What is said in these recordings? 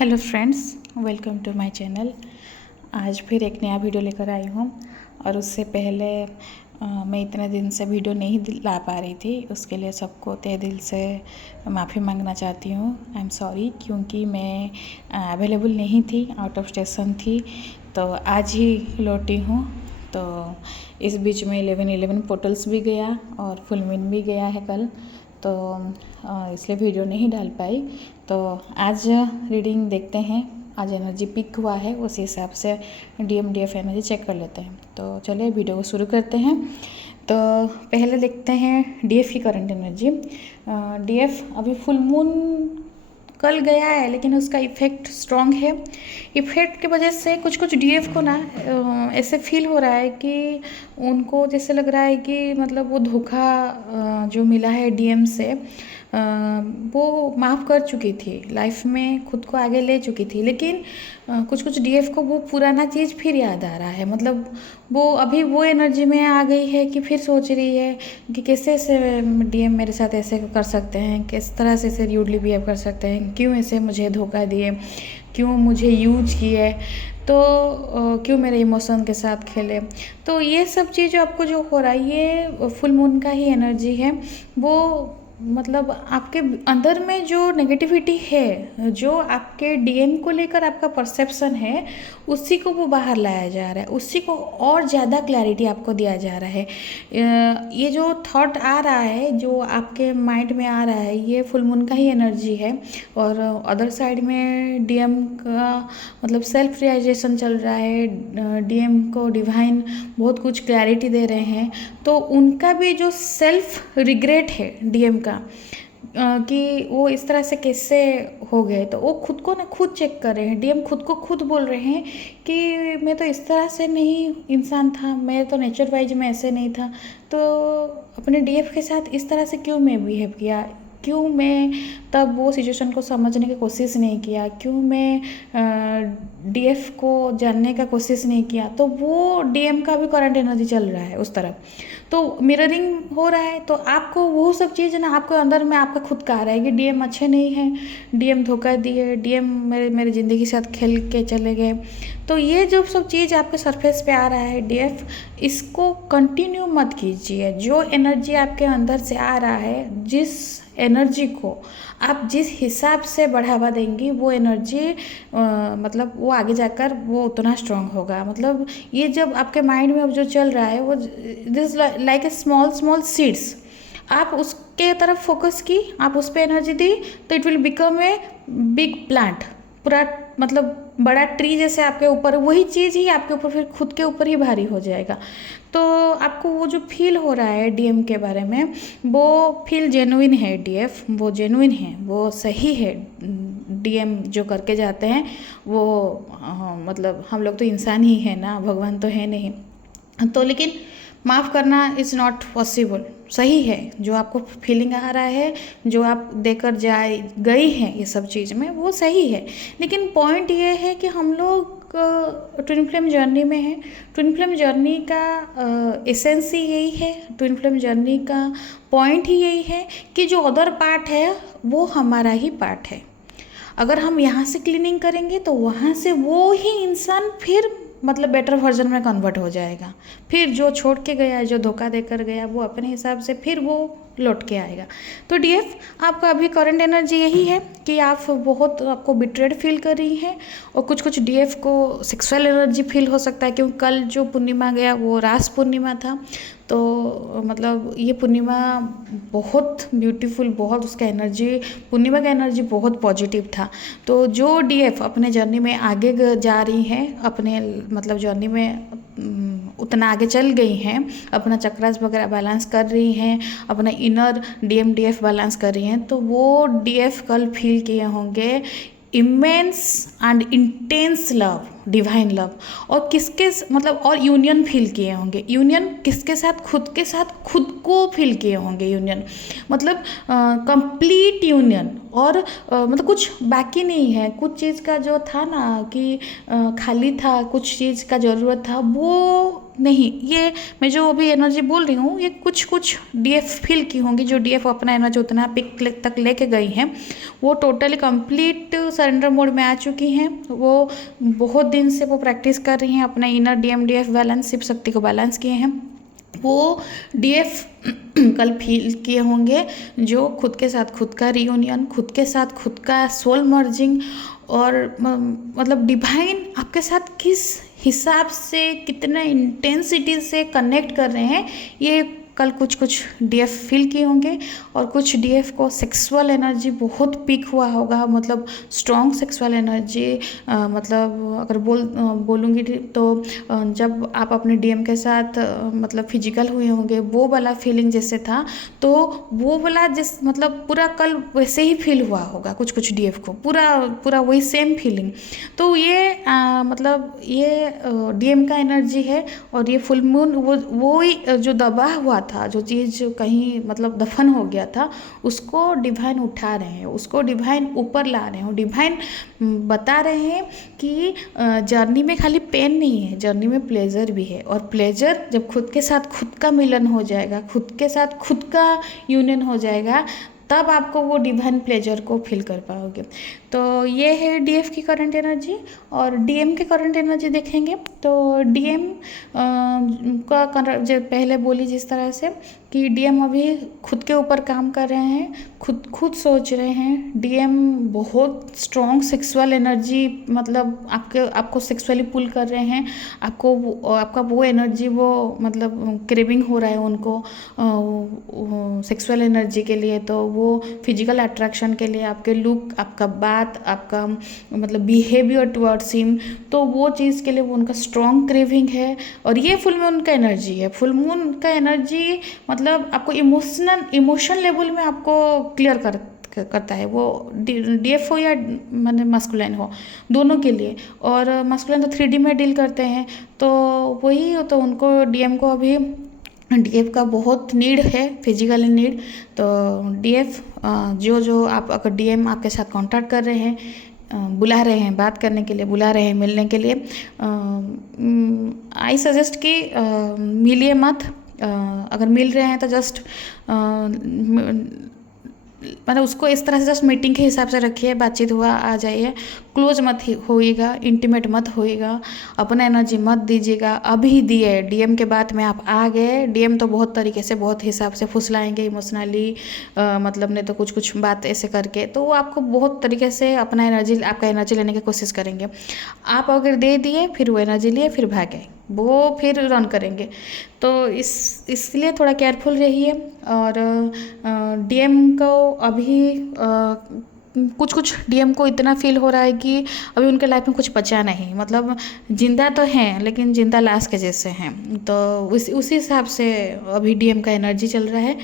Hello friends, welcome to my channel. आज फिर एक नया वीडियो लेकर आई हूँ और उससे पहले मैं इतने दिन से वीडियो नहीं ला पा रही थी। उसके लिए सबको तहे दिल से माफ़ी मांगना चाहती हूँ। आई एम सॉरी, क्योंकि मैं अवेलेबल नहीं थी, आउट ऑफ स्टेशन थी, तो आज ही लौटी हूँ। तो इस बीच में 11/11 पोर्टल्स भी गया और फुल मून भी गया है कल, तो इसलिए वीडियो नहीं डाल पाई। तो आज रीडिंग देखते हैं, आज एनर्जी पिक हुआ है, उसी हिसाब से DMDF एनर्जी चेक कर लेते हैं। तो चलिए वीडियो को शुरू करते हैं। तो पहले देखते हैं DF की करंट एनर्जी। DF अभी फुल मून कल गया है, लेकिन उसका इफ़ेक्ट स्ट्रॉन्ग है। इफ़ेक्ट की वजह से कुछ कुछ DF को ना ऐसे फील हो रहा है कि उनको जैसे लग रहा है कि मतलब वो धोखा जो मिला है DM से वो माफ़ कर चुकी थी, लाइफ में खुद को आगे ले चुकी थी, लेकिन कुछ कुछ DF को वो पुराना चीज़ फिर याद आ रहा है। मतलब वो अभी वो एनर्जी में आ गई है कि फिर सोच रही है कि कैसे ऐसे DM मेरे साथ ऐसे कर सकते हैं, किस तरह से ऐसे र्यूडली बिहेव कर सकते हैं, क्यों ऐसे मुझे धोखा दिए, क्यों मुझे यूज किए, तो क्यों मेरे इमोशन के साथ खेले। तो ये सब चीज़ आपको जो हो रहा है ये फुल मून का ही एनर्जी है। वो मतलब आपके अंदर में जो नेगेटिविटी है, जो आपके DM को लेकर आपका परसेप्शन है, उसी को वो बाहर लाया जा रहा है, उसी को और ज़्यादा क्लैरिटी आपको दिया जा रहा है। ये जो थॉट आ रहा है, जो आपके माइंड में आ रहा है, ये फुल मून का ही एनर्जी है। और अदर साइड में DM का मतलब सेल्फ रियलाइजेशन चल रहा है। DM को डिवाइन बहुत कुछ क्लैरिटी दे रहे हैं, तो उनका भी जो सेल्फ रिग्रेट है DM का कि वो इस तरह से कैसे हो गए, तो वो खुद को ना खुद चेक कर रहे हैं। DM खुद को खुद बोल रहे हैं कि मैं तो इस तरह से नहीं इंसान था, मैं तो नेचर वाइज में ऐसे नहीं था, तो अपने DF के साथ इस तरह से क्यों मैं बिहेव किया, क्यों मैं तब वो सिचुएशन को समझने की कोशिश नहीं किया, क्यों मैं DF को जानने का कोशिश नहीं किया। तो वो DM का भी करंट एनर्जी चल रहा है उस तरफ, तो मिररिंग हो रहा है। तो आपको वो सब चीज़ ना आपको अंदर में आपका खुद का आ रहा है कि DM अच्छे नहीं हैं, DM धोखा दिए, DM मेरे ज़िंदगी के साथ खेल के चले गए। तो ये जो सब चीज़ आपके सरफेस पे आ रहा है DF, इसको कंटिन्यू मत कीजिए। जो एनर्जी आपके अंदर से आ रहा है, जिस एनर्जी को आप जिस हिसाब से बढ़ावा देंगी, वो एनर्जी मतलब वो आगे जाकर वो उतना स्ट्रांग होगा। मतलब ये जब आपके माइंड में अब जो चल रहा है, वो this like a small seeds, आप उसके तरफ फोकस की, आप उस पर एनर्जी दी, तो it will become a big plant, पूरा मतलब बड़ा ट्री जैसे आपके ऊपर, वही चीज़ ही आपके ऊपर फिर खुद के ऊपर ही भारी हो जाएगा। तो आपको वो जो फील हो रहा है DM के बारे में, वो फील जेन्युइन है। DF वो जेन्युइन है, वो सही है। DM जो करके जाते हैं वो मतलब हम लोग तो इंसान ही है ना, भगवान तो है नहीं, तो लेकिन माफ़ करना इज़ नॉट पॉसिबल। सही है जो आपको फीलिंग आ रहा है, जो आप देकर गई हैं ये सब चीज़ में, वो सही है। लेकिन पॉइंट ये है कि हम लोग ट्विन फ्लेम जर्नी में है। ट्विन फ्लेम जर्नी का एसेंस ही यही है, ट्विन फ्लेम जर्नी का पॉइंट ही यही है कि जो अदर पार्ट है वो हमारा ही पार्ट है। अगर हम यहाँ से क्लीनिंग करेंगे तो वहाँ से वो ही इंसान फिर मतलब बेटर वर्जन में कन्वर्ट हो जाएगा। फिर जो छोड़ के गया, जो धोखा देकर गया, वो अपने हिसाब से फिर वो लौट के आएगा। तो DF आपका अभी करंट एनर्जी यही है कि आप बहुत आपको बिट्रेड फील कर रही हैं, और कुछ कुछ DF को सेक्सुअल एनर्जी फील हो सकता है, क्योंकि कल जो पूर्णिमा गया वो रास पूर्णिमा था। तो मतलब ये पूर्णिमा बहुत ब्यूटीफुल, बहुत उसका एनर्जी, पूर्णिमा का एनर्जी बहुत पॉजिटिव था। तो जो DF अपने जर्नी में आगे जा रही हैं, अपने मतलब जर्नी में उतना आगे चल गई हैं, अपना चक्रास वगैरह बैलेंस कर रही हैं, अपना इनर DF बैलेंस कर रही हैं, तो वो DF कल फील किए होंगे immense and intense love, divine love, और किसके मतलब और यूनियन फील किए होंगे। यूनियन किसके साथ? खुद के साथ, खुद को फील किए होंगे यूनियन, मतलब कंप्लीट यूनियन। और मतलब कुछ बाकी नहीं है, कुछ चीज़ का जो था ना कि खाली था, कुछ चीज़ का ज़रूरत था, वो नहीं, ये मैं जो अभी एनर्जी बोल रही हूँ ये कुछ कुछ डीएफ फील की होंगी, जो डीएफ अपना एनर्जी उतना पिक तक लेके गई हैं, वो टोटली कंप्लीट सरेंडर मोड में आ चुकी हैं। वो बहुत दिन से वो प्रैक्टिस कर रही हैं, अपना inner DM DF balance, Shiva Shakti को बैलेंस किए हैं। वो डीएफ कल फील किए होंगे, जो खुद के साथ खुद का रियूनियन, खुद के साथ खुद का सोल मर्जिंग, और मतलब डिवाइन आपके साथ किस हिसाब से, कितना इंटेंसिटी से कनेक्ट कर रहे हैं, ये कल कुछ कुछ डीएफ फील किए होंगे। और कुछ डीएफ को सेक्सुअल एनर्जी बहुत पीक हुआ होगा, मतलब स्ट्रॉन्ग सेक्सुअल एनर्जी, मतलब अगर बोलूँगी तो जब आप अपने डीएम के साथ मतलब फिजिकल हुए होंगे, वो वाला फीलिंग जैसे था, तो वो वाला मतलब पूरा कल वैसे ही फील हुआ होगा कुछ कुछ डीएफ को, पूरा वही सेम फीलिंग। तो ये मतलब ये डीएम का एनर्जी है। और ये फुल मून वो ही जो दबा हुआ था, जो चीज़ कहीं मतलब दफन हो गया था, उसको डिवाइन उठा रहे हैं, उसको डिवाइन ऊपर ला रहे हैं। डिवाइन बता रहे हैं कि जर्नी में खाली पेन नहीं है, जर्नी में प्लेजर भी है। और प्लेजर जब खुद के साथ खुद का मिलन हो जाएगा, खुद के साथ खुद का यूनियन हो जाएगा, तब आपको वो डिवाइन प्लेजर को फील कर पाओगे। तो ये है डीएफ की करंट एनर्जी। और डीएम के करंट एनर्जी देखेंगे तो डीएम का जो पहले बोली जिस तरह से कि डीएम अभी खुद के ऊपर काम कर रहे हैं, खुद सोच रहे हैं। डीएम बहुत स्ट्रॉन्ग सेक्सुअल एनर्जी, मतलब आपको सेक्सुअली पुल कर रहे हैं, आपका वो एनर्जी, वो मतलब क्रेविंग हो रहा है उनको सेक्सुअल एनर्जी के लिए। तो वो फिजिकल अट्रैक्शन के लिए आपके लुक, आपका बात, आपका मतलब बिहेवियर टुवर्ड्स हिम, तो वो चीज़ के लिए वो उनका स्ट्रॉन्ग क्रेविंग है। और ये फुल मून का एनर्जी है। फुल मून का एनर्जी मतलब आपको इमोशन लेवल में आपको क्लियर करता है। वो डीएफ हो या माने मस्कुलाइन हो, दोनों के लिए। और मस्कुलाइन तो 3D में डील करते हैं, तो वही तो उनको डीएम को अभी डीएफ का बहुत नीड है, फिजिकली नीड। तो डीएफ जो आप अगर डीएम आपके साथ कांटेक्ट कर रहे हैं, बुला रहे हैं बात करने के लिए, बुला रहे हैं मिलने के लिए, आई सजेस्ट कि मिलिए मत। अगर मिल रहे हैं तो जस्ट मतलब उसको इस तरह से जस्ट मीटिंग के हिसाब से रखिए, बातचीत हुआ आ जाइए, क्लोज मत होइएगा, इंटीमेट मत होइएगा, अपना एनर्जी मत दीजिएगा। अभी दिए डीएम के बाद में आप आ गए, डीएम तो बहुत तरीके से बहुत हिसाब से फुसलाएंगे इमोशनली, मतलब नहीं तो कुछ बात ऐसे करके, तो वो आपको बहुत तरीके से आपका एनर्जी लेने की कोशिश करेंगे। आप अगर दे दिए, फिर वो एनर्जी लिए फिर भागे, वो फिर रन करेंगे। तो इसलिए थोड़ा केयरफुल रहिए। और डीएम को अभी कुछ डीएम को इतना फील हो रहा है कि अभी उनके लाइफ में कुछ बचा नहीं, मतलब जिंदा तो हैं लेकिन जिंदा लाश के जैसे हैं। तो उसी हिसाब से अभी डीएम का एनर्जी चल रहा है।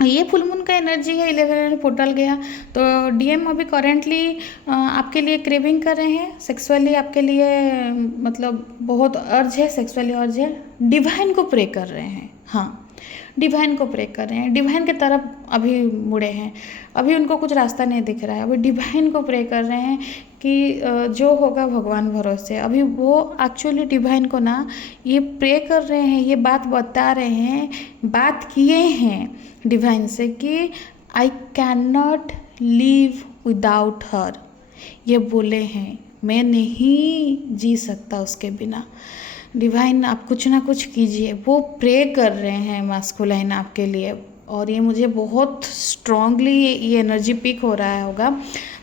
ये फुल मून का एनर्जी है, 11 पोर्टल गया। तो डीएम अभी करेंटली आपके लिए क्रेविंग कर रहे हैं, सेक्सुअली आपके लिए मतलब बहुत अर्ज है, सेक्सुअली अर्ज है। डिवाइन को प्रे कर रहे हैं, हाँ डिवाइन को प्रे कर रहे हैं, डिवाइन की तरफ अभी मुड़े हैं। अभी उनको कुछ रास्ता नहीं दिख रहा है, अभी डिवाइन को प्रे कर रहे हैं कि जो होगा भगवान भरोसे। अभी वो एक्चुअली डिवाइन को ना ये प्रे कर रहे हैं, ये बात बता रहे हैं, बात किए हैं डिवाइन से कि I can not live without her. ये बोले हैं, मैं नहीं जी सकता उसके बिना। डिवाइन आप कुछ ना कुछ कीजिए, वो प्रे कर रहे हैं मास्कुलाइन आपके लिए। और ये मुझे बहुत स्ट्रांगली ये एनर्जी पिक हो रहा होगा,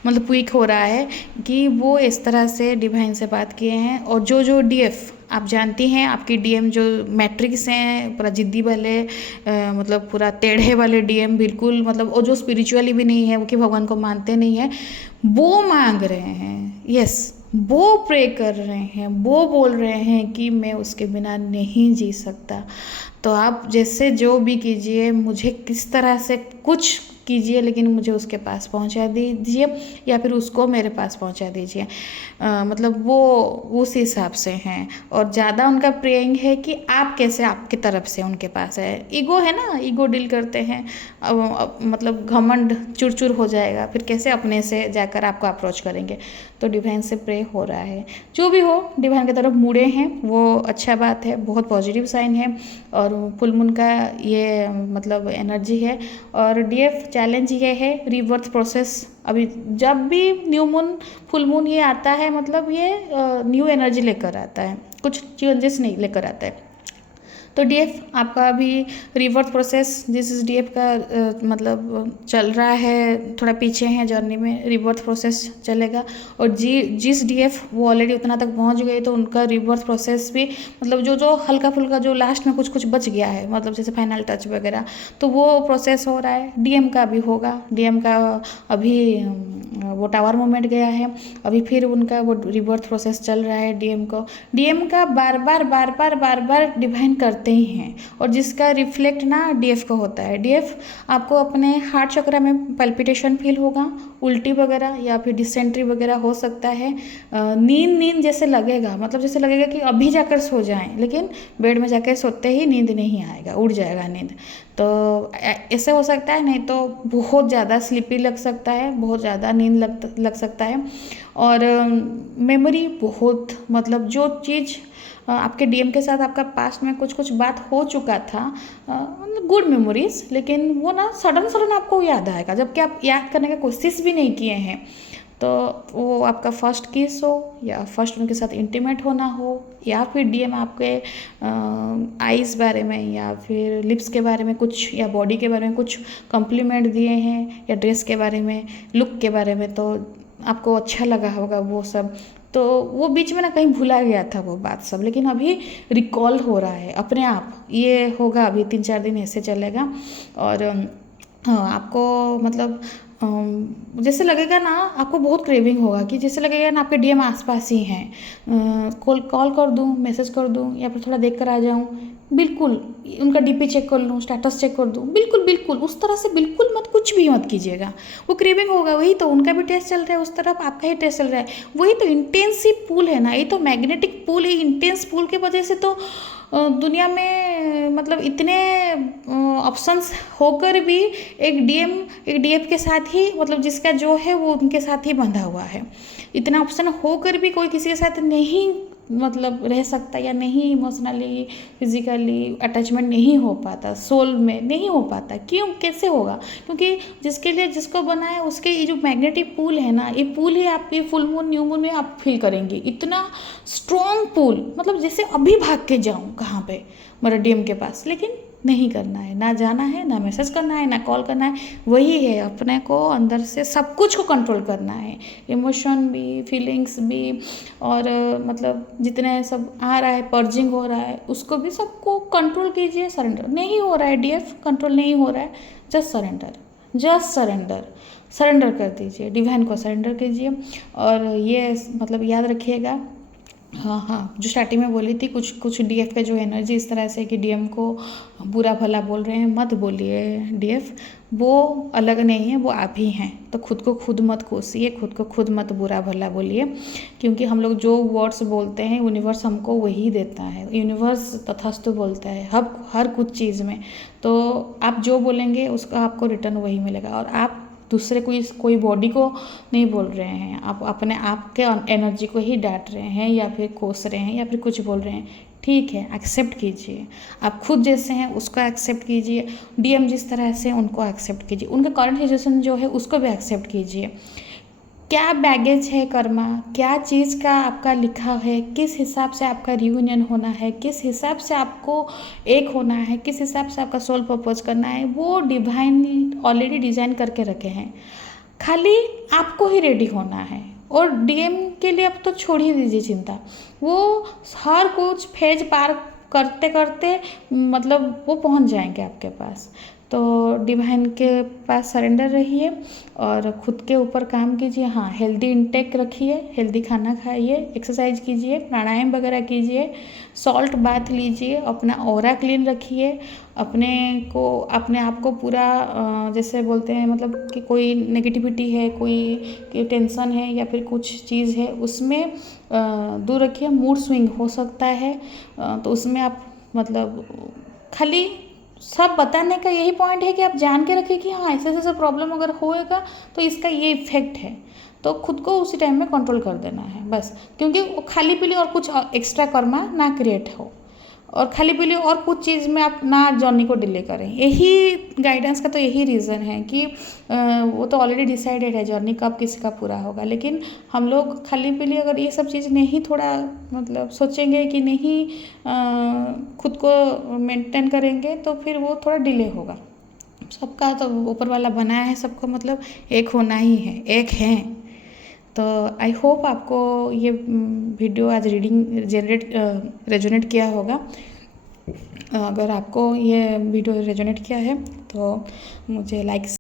मतलब पिक हो रहा है कि वो इस तरह से डिवाइन से बात किए हैं। और जो डीएफ आप जानती हैं, आपकी डीएम जो मैट्रिक्स हैं, पूरा जिद्दी वाले मतलब पूरा टेढ़े वाले डीएम, बिल्कुल मतलब वो जो स्पिरिचुअली भी नहीं है, वो कि भगवान को मानते नहीं है, वो मांग रहे हैं, यस वो प्रे कर रहे हैं, वो बोल रहे हैं कि मैं उसके बिना नहीं जी सकता। तो आप जैसे जो भी कीजिए, मुझे किस तरह से कुछ कीजिए, लेकिन मुझे उसके पास पहुंचा दीजिए या फिर उसको मेरे पास पहुंचा दीजिए। मतलब वो उस हिसाब से हैं, और ज़्यादा उनका प्रेइंग है कि आप कैसे आपकी तरफ से उनके पास है। ईगो है ना, ईगो डील करते हैं। अब मतलब घमंड चुर हो जाएगा, फिर कैसे अपने से जाकर आपको अप्रोच करेंगे। तो डिवाइन से प्रे हो रहा है, जो भी हो डिवाइन की तरफ मुड़े हैं, वो अच्छा बात है, बहुत पॉजिटिव साइन है। और फुल मून का ये मतलब एनर्जी है। और डीएफ चैलेंज ये है रीबर्थ प्रोसेस। अभी जब भी न्यू मून फुल मून ये आता है, मतलब ये न्यू एनर्जी लेकर आता है, कुछ चेंजेस नहीं लेकर आता है। तो डीएफ आपका अभी रिवर्थ प्रोसेस जिस डीएफ का मतलब चल रहा है, थोड़ा पीछे है जर्नी में, रिवर्थ प्रोसेस चलेगा। और जिस डीएफ वो ऑलरेडी उतना तक पहुंच गए, तो उनका रिवर्थ प्रोसेस भी मतलब जो हल्का फुल्का जो लास्ट में कुछ बच गया है, मतलब जैसे फाइनल टच वगैरह, तो वो प्रोसेस हो रहा है। डीएम का भी होगा। डीएम का अभी वो टावर मूवमेंट गया है, अभी फिर उनका वो रिवर्थ प्रोसेस चल रहा है। डीएम का बार बार डिवाइन करते ही हैं, और जिसका रिफ्लेक्ट ना डीएफ को होता है। डीएफ आपको अपने हार्ट चक्र में पल्पिटेशन फील होगा, उल्टी वगैरह या फिर डिसेंट्री वगैरह हो सकता है। नींद जैसे लगेगा, मतलब जैसे लगेगा कि अभी जाकर सो जाएं, लेकिन बेड में जाकर सोते ही नींद नहीं आएगा, उड़ जाएगा नींद। तो ऐसे हो सकता है, नहीं तो बहुत ज़्यादा स्लीपी लग सकता है, बहुत ज़्यादा नींद लग सकता है। और मेमोरी बहुत, मतलब जो चीज़ आपके डीएम के साथ आपका पास्ट में कुछ बात हो चुका था, गुड मेमोरीज, लेकिन वो ना सडन आपको याद आएगा, जबकि आप याद करने की कोशिश भी नहीं किए हैं। तो वो आपका फर्स्ट किस हो, या फर्स्ट उनके साथ इंटीमेट होना हो, या फिर डीएम आपके आइज़ बारे में या फिर लिप्स के बारे में कुछ, या बॉडी के बारे में कुछ कॉम्प्लीमेंट दिए हैं, या ड्रेस के बारे में, लुक के बारे में, तो आपको अच्छा लगा होगा वो सब। तो वो बीच में ना कहीं भूला गया था वो बात सब, लेकिन अभी रिकॉल हो रहा है अपने आप। ये होगा अभी 3-4 दिन ऐसे चलेगा। और हाँ, आपको मतलब जैसे लगेगा ना, आपको बहुत क्रेविंग होगा, कि जैसे लगेगा ना आपके डीएम आसपास ही हैं। कॉल कर दूं, मैसेज कर दूं, या फिर थोड़ा देख कर आ जाऊं, बिल्कुल उनका डीपी चेक कर लूँ, स्टेटस चेक कर दूँ, बिल्कुल उस तरह से बिल्कुल मत, कुछ भी मत कीजिएगा। वो क्रेविंग होगा, वही तो उनका भी टेस्ट चल रहा है उस तरफ, आपका ही टेस्ट चल रहा है, वही तो इंटेंसिव पुल है ना, ये तो मैग्नेटिक पुल है। इंटेंस पुल की वजह से तो दुनिया में मतलब इतने ऑप्शंस होकर भी एक डीएफ के साथ ही, मतलब जिसका जो है वो उनके साथ ही बंधा हुआ है। इतना ऑप्शन होकर भी कोई किसी के साथ नहीं मतलब रह सकता, या नहीं इमोशनली फिजिकली अटैचमेंट नहीं हो पाता, सोल में नहीं हो पाता। क्यों, कैसे होगा? क्योंकि जिसके लिए जिसको बना है, उसके ये जो मैग्नेटिक पुल है ना, ये पुल ही आपकी फुल मून न्यू मून में आप फील करेंगे। इतना स्ट्रॉन्ग पुल, मतलब जैसे अभी भाग के जाऊँ कहाँ पे, मेरा डीएम के पास, लेकिन नहीं करना है, ना जाना है, ना मैसेज करना है, ना कॉल करना है। वही है, अपने को अंदर से सब कुछ को कंट्रोल करना है, इमोशन भी, फीलिंग्स भी, और मतलब जितने सब आ रहा है, पर्जिंग हो रहा है, उसको भी सबको कंट्रोल कीजिए। सरेंडर नहीं हो रहा है, डीएफ कंट्रोल नहीं हो रहा है, जस्ट सरेंडर कर दीजिए, डिवाइन को सरेंडर कीजिए। और ये मतलब याद रखिएगा, हाँ, जो स्टार्टिंग में बोली थी, कुछ डीएफ के जो एनर्जी इस तरह से कि डीएम को बुरा भला बोल रहे हैं, मत बोलिए डीएफ, वो अलग नहीं है, वो आप ही हैं। तो खुद को खुद मत कोसिए, खुद को खुद मत बुरा भला बोलिए, क्योंकि हम लोग जो वर्ड्स बोलते हैं, यूनिवर्स हमको वही देता है। यूनिवर्स तथास्तु बोलता है हर कुछ चीज़ में। तो आप जो बोलेंगे उसका आपको रिटर्न वही मिलेगा। और आप दूसरे कोई बॉडी को नहीं बोल रहे हैं, आप अपने आप के एनर्जी को ही डांट रहे हैं, या फिर कोस रहे हैं, या फिर कुछ बोल रहे हैं। ठीक है, एक्सेप्ट कीजिए। आप खुद जैसे हैं उसको एक्सेप्ट कीजिए, डीएम जिस तरह से उनको एक्सेप्ट कीजिए, उनका करंट सिचुएशन जो है उसको भी एक्सेप्ट कीजिए। क्या बैगेज है कर्मा, क्या चीज़ का आपका लिखा है, किस हिसाब से आपका रियूनियन होना है, किस हिसाब से आपको एक होना है, किस हिसाब से आपका सोल प्रपोज करना है, वो डिवाइन ऑलरेडी डिज़ाइन करके रखे हैं। खाली आपको ही रेडी होना है। और डीएम के लिए अब तो छोड़ ही दीजिए चिंता, वो हर कुछ फेज पार करते करते मतलब वो पहुंच जाएंगे आपके पास। तो डिवाइन के पास सरेंडर रहिए और ख़ुद के ऊपर काम कीजिए। हाँ, हेल्दी इंटेक रखिए, हेल्दी खाना खाइए, एक्सरसाइज कीजिए, प्राणायाम वगैरह कीजिए, सॉल्ट बाथ लीजिए, अपना ऑरा क्लीन रखिए, अपने आप को पूरा जैसे बोलते हैं मतलब कि कोई नेगेटिविटी है, कोई टेंशन है या फिर कुछ चीज़ है उसमें दूर रखिए। मूड स्विंग हो सकता है तो उसमें आप मतलब खाली सब बताने का यही पॉइंट है कि आप जान के रखिए कि हाँ ऐसे ऐसे प्रॉब्लम अगर होएगा तो इसका ये इफेक्ट है, तो खुद को उसी टाइम में कंट्रोल कर देना है बस। क्योंकि वो खाली पीली और कुछ एक्स्ट्रा कर्मा ना क्रिएट हो, और खाली पीली और कुछ चीज़ में आप ना जर्नी को डिले करें। यही गाइडेंस का तो यही रीज़न है कि वो तो ऑलरेडी डिसाइडेड है जर्नी कब किसी का पूरा होगा, लेकिन हम लोग खाली पीली अगर ये सब चीज़ नहीं थोड़ा मतलब सोचेंगे कि नहीं खुद को मेंटेन करेंगे तो फिर वो थोड़ा डिले होगा। सबका तो ऊपर वाला बनाया है सबको मतलब एक होना ही है, एक हैं। तो आई होप आपको ये वीडियो आज रेजोनेट किया होगा। अगर आपको ये वीडियो रेजोनेट किया है तो मुझे लाइक